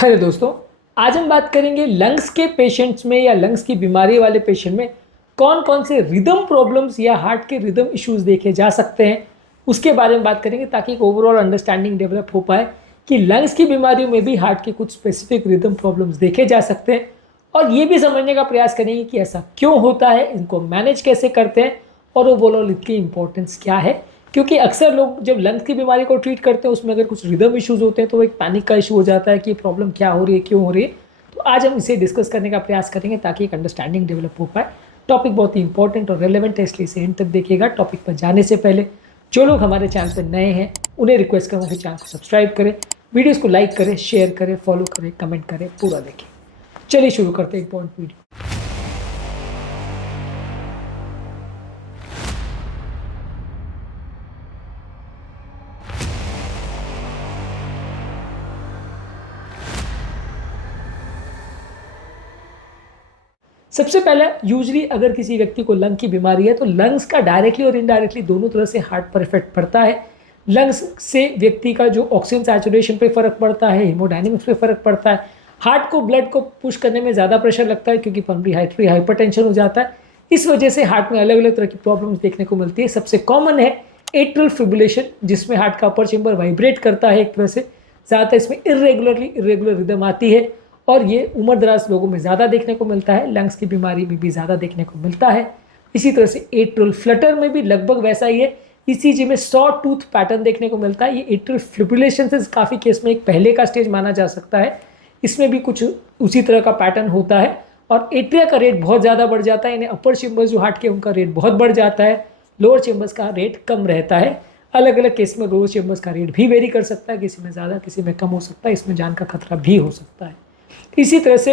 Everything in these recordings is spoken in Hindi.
हेलो दोस्तों, आज हम बात करेंगे लंग्स के पेशेंट्स में या लंग्स की बीमारी वाले पेशेंट में कौन कौन से रिदम प्रॉब्लम्स या हार्ट के रिदम इश्यूज देखे जा सकते हैं। उसके बारे में बात करेंगे ताकि एक ओवरऑल अंडरस्टैंडिंग डेवलप हो पाए कि लंग्स की बीमारियों में भी हार्ट के कुछ स्पेसिफिक रिदम प्रॉब्लम्स देखे जा सकते हैं। और ये भी समझने का प्रयास करेंगे कि ऐसा क्यों होता है, इनको मैनेज कैसे करते हैं और ओवरऑल इसकी इंपॉर्टेंस क्या है। क्योंकि अक्सर लोग जब लंग्स की बीमारी को ट्रीट करते हैं उसमें अगर कुछ रिदम इश्यूज होते हैं तो एक पैनिक का इशू हो जाता है कि प्रॉब्लम क्या हो रही है, क्यों हो रही है। तो आज हम इसे डिस्कस करने का प्रयास करेंगे ताकि एक अंडरस्टैंडिंग डेवलप हो पाए। टॉपिक बहुत ही इंपॉर्टेंट और रेलेवेंट है, इसलिए इसे एंड तक देखिएगा। टॉपिक पर जाने से पहले जो लोग हमारे चैनल पर नए हैं उन्हें रिक्वेस्ट करूँगा कि चैनल को सब्सक्राइब करें, वीडियोज़ को लाइक करें, शेयर करें, फॉलो करें, कमेंट करें, पूरा देखें। चलिए शुरू करते हैं इंपॉर्टेंट वीडियो। सबसे पहले यूजली अगर किसी व्यक्ति को लंग की बीमारी है तो लंग्स का डायरेक्टली और इनडायरेक्टली दोनों तरह से हार्ट पर इफेक्ट पड़ता है। लंग्स से व्यक्ति का जो ऑक्सीजन सैचुरेशन पे फर्क पड़ता है, हीमोडायनेमिक्स पे फर्क पड़ता है। हार्ट को ब्लड को पुश करने में ज़्यादा प्रेशर लगता है क्योंकि पल्मोनरी हाइपरटेंशन हो जाता है। इस वजह से हार्ट में अलग अलग तरह की प्रॉब्लम्स देखने को मिलती है। सबसे कॉमन है एट्रियल फिब्रिलेशन, जिसमें हार्ट का अपर चेंबर वाइब्रेट करता है एक तरह से। ज़्यादातर इसमें इर्रेगुलर रिदम आती है और ये उम्र दराज लोगों में ज़्यादा देखने को मिलता है। लंग्स की बीमारी में भी ज़्यादा देखने को मिलता है। इसी तरह से एट्रियल फ्लटर में भी लगभग वैसा ही है। ईसीजी में सॉ टूथ पैटर्न देखने को मिलता है। ये एट्रियल फिब्रिलेशन से काफ़ी केस में एक पहले का स्टेज माना जा सकता है। इसमें भी कुछ उसी तरह का पैटर्न होता है और एट्रिया का रेट बहुत ज़्यादा बढ़ जाता है। यानी अपर चेम्बर्स जो हार्ट के उनका रेट बहुत बढ़ जाता है, लोअर चेम्बर्स का रेट कम रहता है। अलग अलग केस में लोअर चेम्बर्स का रेट भी वेरी कर सकता है, किसी में ज़्यादा किसी में कम हो सकता है। इसमें जान का खतरा भी हो सकता है। इसी तरह से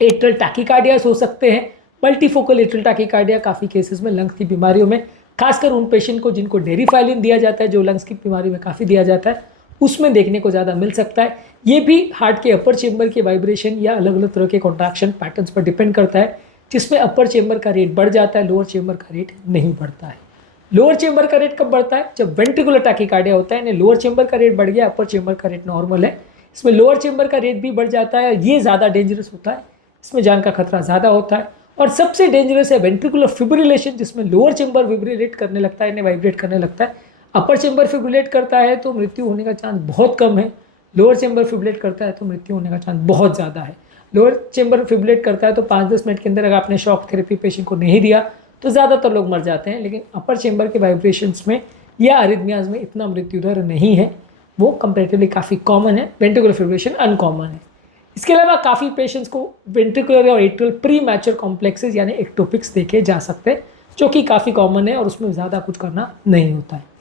एट्रियल टैकीकार्डियास हो सकते हैं। मल्टीफोकल एट्रियल टैकीकार्डिया काफ़ी केसेस में लंग्स की बीमारियों में, खासकर उन पेशेंट को जिनको डेरिफाइलिन दिया जाता है, जो लंग्स की बीमारी में काफ़ी दिया जाता है, उसमें देखने को ज़्यादा मिल सकता है। ये भी हार्ट के अपर चेम्बर के वाइब्रेशन या अलग अलग तरह के कॉन्ट्रैक्शन पैटर्न्स पर डिपेंड करता है, जिसमें अपर चेम्बर का रेट बढ़ जाता है, लोअर चेम्बर का रेट नहीं बढ़ता है। लोअर चेम्बर का रेट कब बढ़ता है? जब वेंट्रिकुलर टैकीकार्डिया होता है। यानी लोअर चेम्बर का रेट बढ़ गया, अपर चेम्बर का रेट नॉर्मल है। इसमें लोअर चेम्बर का रेट भी बढ़ जाता है। ये ज़्यादा डेंजरस होता है, इसमें जान का खतरा ज़्यादा होता है। और सबसे डेंजरस है वेंट्रिकुलर फिब्रिलेशन, जिसमें लोअर चेम्बर विब्रिलेट करने लगता है, यानी वाइब्रेट करने लगता है। अपर चेम्बर फिब्रिलेट करता है तो मृत्यु होने का चांस बहुत कम है। लोअर चेम्बर फिब्रिलेट करता है तो मृत्यु होने का चांस बहुत ज़्यादा है। लोअर चेम्बर फिब्रिलेट करता है तो 5-10 मिनट के अंदर अगर आपने शॉक थेरेपी पेशेंट को नहीं दिया तो ज़्यादातर लोग मर जाते हैं। लेकिन अपर चेम्बर के वाइब्रेशंस में या अरिथमियाज में इतना मृत्यु दर नहीं है, वो कंपेरेटिवली काफ़ी कॉमन है। वेंट्रिकुलर फिब्रिलेशन अनकॉमन है। इसके अलावा काफ़ी पेशेंट्स को वेंट्रिकुलर और एट्रियल प्री मैच्योर कॉम्प्लेक्सेस यानी एक्टोपिक्स देखे जा सकते हैं, जो कि काफ़ी कॉमन है और उसमें ज़्यादा कुछ करना नहीं होता है।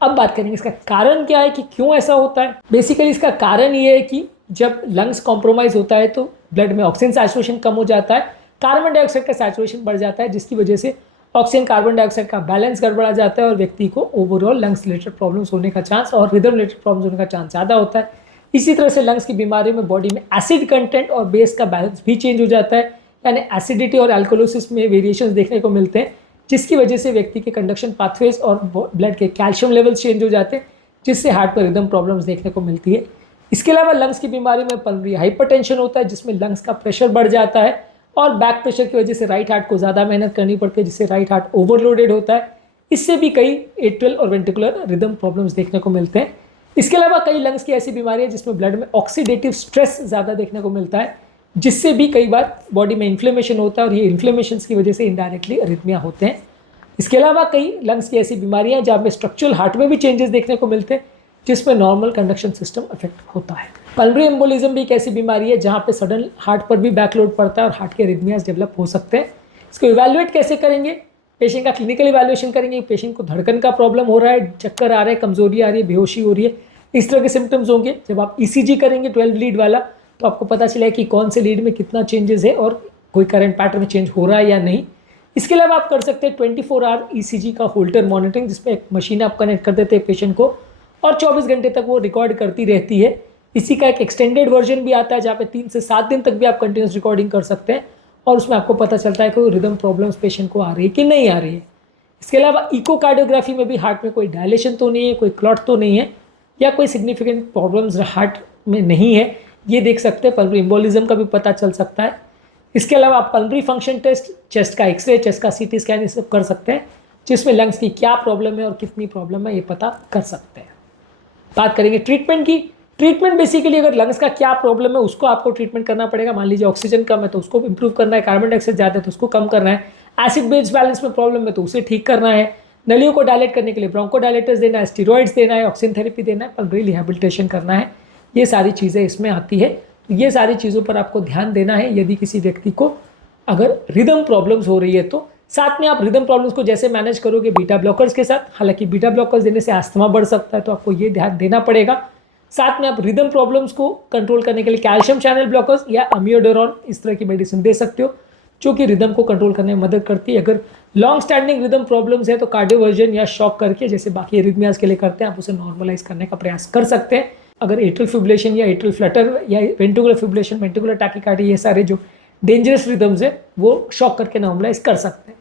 अब बात करेंगे इसका कारण क्या है कि क्यों ऐसा होता है। बेसिकली इसका कारण ये है कि जब लंग्स कॉम्प्रोमाइज़ होता है तो ब्लड में ऑक्सीजन सैचुरेशन कम हो जाता है, कार्बन डाइऑक्साइड का सैचुरेशन बढ़ जाता है, जिसकी वजह से ऑक्सीजन कार्बन डाइऑक्साइड का बैलेंस गड़बड़ा जाता है और व्यक्ति को ओवरऑल लंग्स रिलेटेड प्रॉब्लम्स होने का चांस और रिदम रिलेटेड प्रॉब्लम्स होने का चांस ज़्यादा होता है। इसी तरह से लंग्स की बीमारी में बॉडी में एसिड कंटेंट और बेस का बैलेंस भी चेंज हो जाता है। यानी एसिडिटी और एल्कोलोसिस में वेरिएशंस देखने को मिलते हैं, जिसकी वजह से व्यक्ति के कंडक्शन पाथवेज और ब्लड के कैल्शियम लेवल्स चेंज हो जाते हैं, जिससे हार्ट पर रिदम प्रॉब्लम्स देखने को मिलती है। इसके अलावा लंग्स की बीमारी में पल्मोनरी हाइपरटेंशन होता है, जिसमें लंग्स का प्रेशर बढ़ जाता है और बैक प्रेशर की वजह से राइट हार्ट को ज़्यादा मेहनत करनी पड़ती है, जिससे राइट हार्ट ओवरलोडेड होता है। इससे भी कई एट्रियल और वेंट्रिकुलर रिदम प्रॉब्लम्स देखने को मिलते हैं। इसके अलावा कई लंग्स की ऐसी बीमारी है जिसमें ब्लड में ऑक्सीडेटिव स्ट्रेस ज़्यादा देखने को मिलता है, जिससे भी कई बार बॉडी में इन्फ्लेमेशन होता है और ये इन्फ्लेमेशन की वजह से इनडायरेक्टली अरिथमिया होते हैं। इसके अलावा कई लंग्स की ऐसी बीमारियां हैं जहाँ पे स्ट्रक्चरल हार्ट में भी चेंजेस देखने को मिलते हैं, जिसमें नॉर्मल कंडक्शन सिस्टम अफेक्ट होता है। पल्मोनरी एम्बोलिज्म भी एक ऐसी बीमारी है जहाँ पे सडन हार्ट पर भी बैकलोड पड़ता है और हार्ट के अरिथमियाज डेवलप हो सकते हैं। इसको इवैल्यूएट कैसे करेंगे? पेशेंट का क्लिनिकल इवैल्यूएशन करेंगे। पेशेंट को धड़कन का प्रॉब्लम हो रहा है, चक्कर आ रहे हैं, कमजोरी आ रही है, बेहोशी हो रही है, इस तरह के सिम्टम्स होंगे। जब आप ईसीजी करेंगे 12 लीड वाला तो आपको पता चलेगा कि कौन से लीड में कितना चेंजेस है और कोई करंट पैटर्न में चेंज हो रहा है या नहीं। इसके अलावा आप कर सकते हैं 24 आवर ईसीजी का होल्टर मॉनिटरिंग, जिसमें एक मशीन आप कनेक्ट कर देते हैं पेशेंट को और 24 घंटे तक वो रिकॉर्ड करती रहती है। इसी का एक एक्सटेंडेड वर्जन भी आता है जहाँ पे 3 से 7 दिन तक भी आप कंटिन्यूस रिकॉर्डिंग कर सकते हैं और उसमें आपको पता चलता है कि रिदम प्रॉब्लम्स पेशेंट को आ रही है कि नहीं आ रही है। इसके अलावा इकोकार्डियोग्राफी में भी हार्ट में कोई डायलेशन तो नहीं है, कोई क्लॉट तो नहीं है या कोई सिग्निफिकेंट प्रॉब्लम्स हार्ट में नहीं है, ये देख सकते हैं। पल्मोनरी एम्बोलिज्म का भी पता चल सकता है। इसके अलावा आप पल्मोनरी फंक्शन टेस्ट, चेस्ट का एक्सरे, चेस्ट का सीटी स्कैन, ये सब कर सकते हैं, जिसमें लंग्स की क्या प्रॉब्लम है और कितनी प्रॉब्लम है ये पता कर सकते हैं। बात करेंगे ट्रीटमेंट की। ट्रीटमेंट बेसिकली अगर लंग्स का क्या प्रॉब्लम है उसको आपको ट्रीटमेंट करना पड़ेगा। मान लीजिए ऑक्सीजन कम है तो उसको इंप्रूव करना है, कार्बन डाइऑक्साइड ज़्यादा है तो उसको कम करना है, एसिड बेस बैलेंस में प्रॉब्लम है तो उसे ठीक करना है, नलियों को डायलेट करने के लिए ब्रोंकोडायलेटर्स देना है, स्टीरॉइड्स देना है, ऑक्सीजन थेरेपी देना है, पल्मोनरी रिहैबिलिटेशन करना है। ये सारी चीज़ें इसमें आती है। तो ये सारी चीज़ों पर आपको ध्यान देना है यदि किसी व्यक्ति को अगर रिदम प्रॉब्लम्स हो रही है तो। साथ में आप रिदम प्रॉब्लम्स को जैसे मैनेज करोगे बीटा ब्लॉकर्स के साथ, हालांकि बीटा ब्लॉकर्स देने से अस्थमा बढ़ सकता है तो आपको ये ध्यान देना पड़ेगा। साथ में आप रिदम प्रॉब्लम्स को कंट्रोल करने के लिए कैल्शियम चैनल ब्लॉकर्स या अमियोडोरॉन इस तरह की मेडिसिन दे सकते हो, जो कि रिदम को कंट्रोल करने में मदद करती है। अगर लॉन्ग स्टैंडिंग रिदम प्रॉब्लम्स है तो कार्डियोवर्जन या शॉक करके, जैसे बाकी एरिथमियाज के लिए करते हैं, आप उसे नॉर्मलाइज करने का प्रयास कर सकते हैं। अगर एट्रियल फिब्रिलेशन या एट्रियल फ्लटर या वेंट्रिकुलर फिब्रिलेशन, वेंट्रिकुलर टैकीकार्डी, ये सारे जो डेंजरस रिदम्स है वो शॉक करके नॉर्मलाइज कर सकते हैं।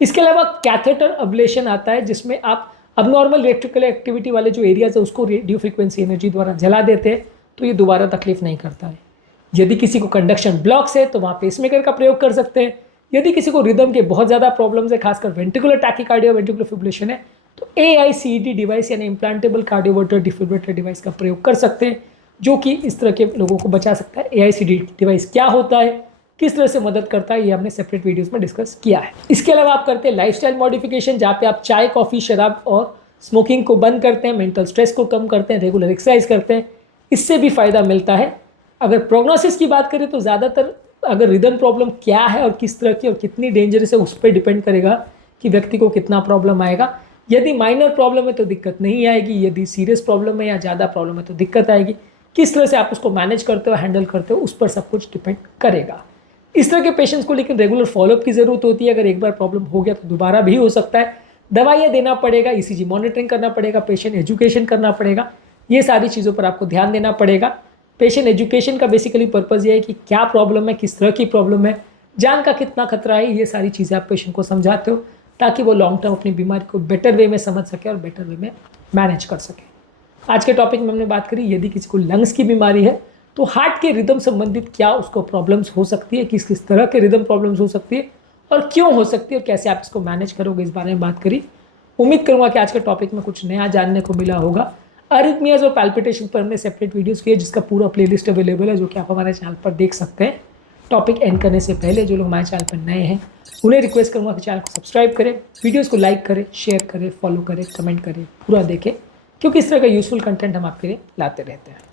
इसके अलावा कैथेटर अब्लेशन आता है, जिसमें आप अबनॉर्मल इलेक्ट्रिकल एक्टिविटी वाले जो एरियाज है उसको रेडियो फ्रीक्वेंसी एनर्जी द्वारा जला देते हैं, तो ये दोबारा तकलीफ नहीं करता है। यदि किसी को कंडक्शन ब्लॉक्स है तो वहाँ पेसमेकर का प्रयोग कर सकते हैं। यदि किसी को रिदम के बहुत ज़्यादा प्रॉब्लम्स है, खासकर वेंट्रिकुलर टैकीकार्डिया, वेंट्रिकुलर फिब्रिलेशन है, तो AICD डिवाइस यानी इम्प्लांटेबल कार्डियोवर्टर डिफिब्रिलेटर डिवाइस का प्रयोग कर सकते हैं, जो कि इस तरह के लोगों को बचा सकता है। AICD डिवाइस क्या होता है, किस तरह से मदद करता है, ये हमने सेपरेट वीडियोस में डिस्कस किया है। इसके अलावा आप करते हैं लाइफस्टाइल मॉडिफिकेशन, जहाँ पे आप चाय, कॉफ़ी, शराब और स्मोकिंग को बंद करते हैं, मेंटल स्ट्रेस को कम करते हैं, रेगुलर एक्सरसाइज करते हैं, इससे भी फ़ायदा मिलता है। अगर प्रोग्नोसिस की बात करें तो ज़्यादातर अगर रिदम प्रॉब्लम क्या है और किस तरह की और कितनी डेंजरस है उस पर डिपेंड करेगा कि व्यक्ति को कितना प्रॉब्लम आएगा। यदि माइनर प्रॉब्लम है तो दिक्कत नहीं आएगी, यदि सीरियस प्रॉब्लम है या ज़्यादा प्रॉब्लम है तो दिक्कत आएगी। किस तरह से आप उसको मैनेज करते हो, हैंडल करते हो, उस पर सब कुछ डिपेंड करेगा। इस तरह के पेशेंट्स को लेकिन रेगुलर फॉलोअप की ज़रूरत होती है। अगर एक बार प्रॉब्लम हो गया तो दोबारा भी हो सकता है, दवाइयाँ देना पड़ेगा, ECG मॉनिटरिंग करना पड़ेगा, पेशेंट एजुकेशन करना पड़ेगा, ये सारी चीज़ों पर आपको ध्यान देना पड़ेगा। पेशेंट एजुकेशन का बेसिकली पर्पज़ ये है कि क्या प्रॉब्लम है, किस तरह की प्रॉब्लम है, जान का कितना खतरा है, ये सारी चीज़ें आप पेशेंट को समझाते हो ताकि वो लॉन्ग टर्म अपनी बीमारी को बेटर वे में समझ सके और बेटर वे में मैनेज कर सके। आज के टॉपिक में हमने बात करी यदि किसी को लंग्स की बीमारी है तो हार्ट के रिदम संबंधित क्या उसको प्रॉब्लम्स हो सकती है, किस किस तरह के रिदम प्रॉब्लम्स हो सकती है और क्यों हो सकती है और कैसे आप इसको मैनेज करोगे, इस बारे में बात करी। उम्मीद करूँगा कि आज के टॉपिक में कुछ नया जानने को मिला होगा। अरिथमियाज और पैल्पिटेशन पर हमने सेपरेट वीडियोस किए, जिसका पूरा प्लेलिस्ट अवेलेबल है, जो कि आप हमारे चैनल पर देख सकते हैं। टॉपिक एंड करने से पहले जो लोग हमारे चैनल पर नए हैं उन्हें रिक्वेस्ट करूँगा कि चैनल को सब्सक्राइब करें, वीडियोज़ को लाइक करें, शेयर करें, फॉलो करें, कमेंट करें, पूरा देखें, क्योंकि इस तरह का यूजफुल कंटेंट हम आपके लिए लाते रहते हैं।